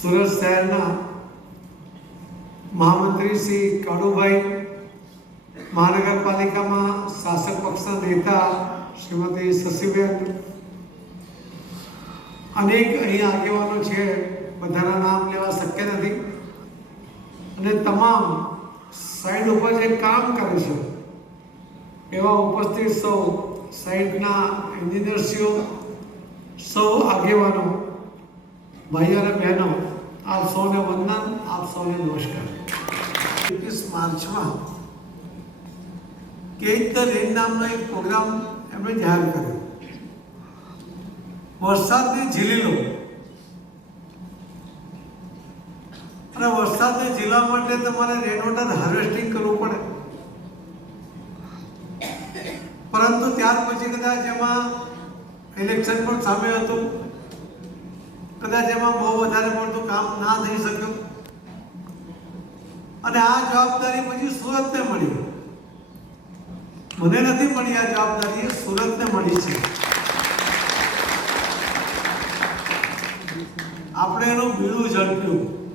સુરત શહેરના મહામંત્રી શ્રી કાળુભાઈ મહાનગરપાલિકામાં શાસક પક્ષના નેતા શ્રીમતી શશીબેન અનેક અહીં આગેવાનો છે. બધાના નામ લેવા શક્ય નથી. અને તમામ સાઈડ ઉપર જે કામ કરે છે, એવા ઉપસ્થિત સૌ સાઈડના એન્જિનિયરશ્રીઓ, સૌ આગેવાનો, ભાઈઓ અને બહેનો આપ સૌને વંદન, આપ સૌને નમસ્કાર. એકવીસ માર્ચમાં કેચ ધ રેન નામનો એક પ્રોગ્રામ એમણે જાહેર કર્યો. વરસાદને ઝીલી લો અને વરસાદને ઝીલવા માટે તમારે રેન વોટર હાર્વેસ્ટિંગ કરવું પડે. પરંતુ ત્યાર પછી કદાચ એમાં ઇલેક્શન પણ સામે હતું. કદાચ એમાં બહુ વધારે પડતું કામ ના થઈ શક્યું. અને આ જવાબદારી પછી સુરતને મળી. મને નથી મળી આ જવાબદારી, એ સુરતને મળી છે. આપણે એનું બીડું ઝડપ્યું.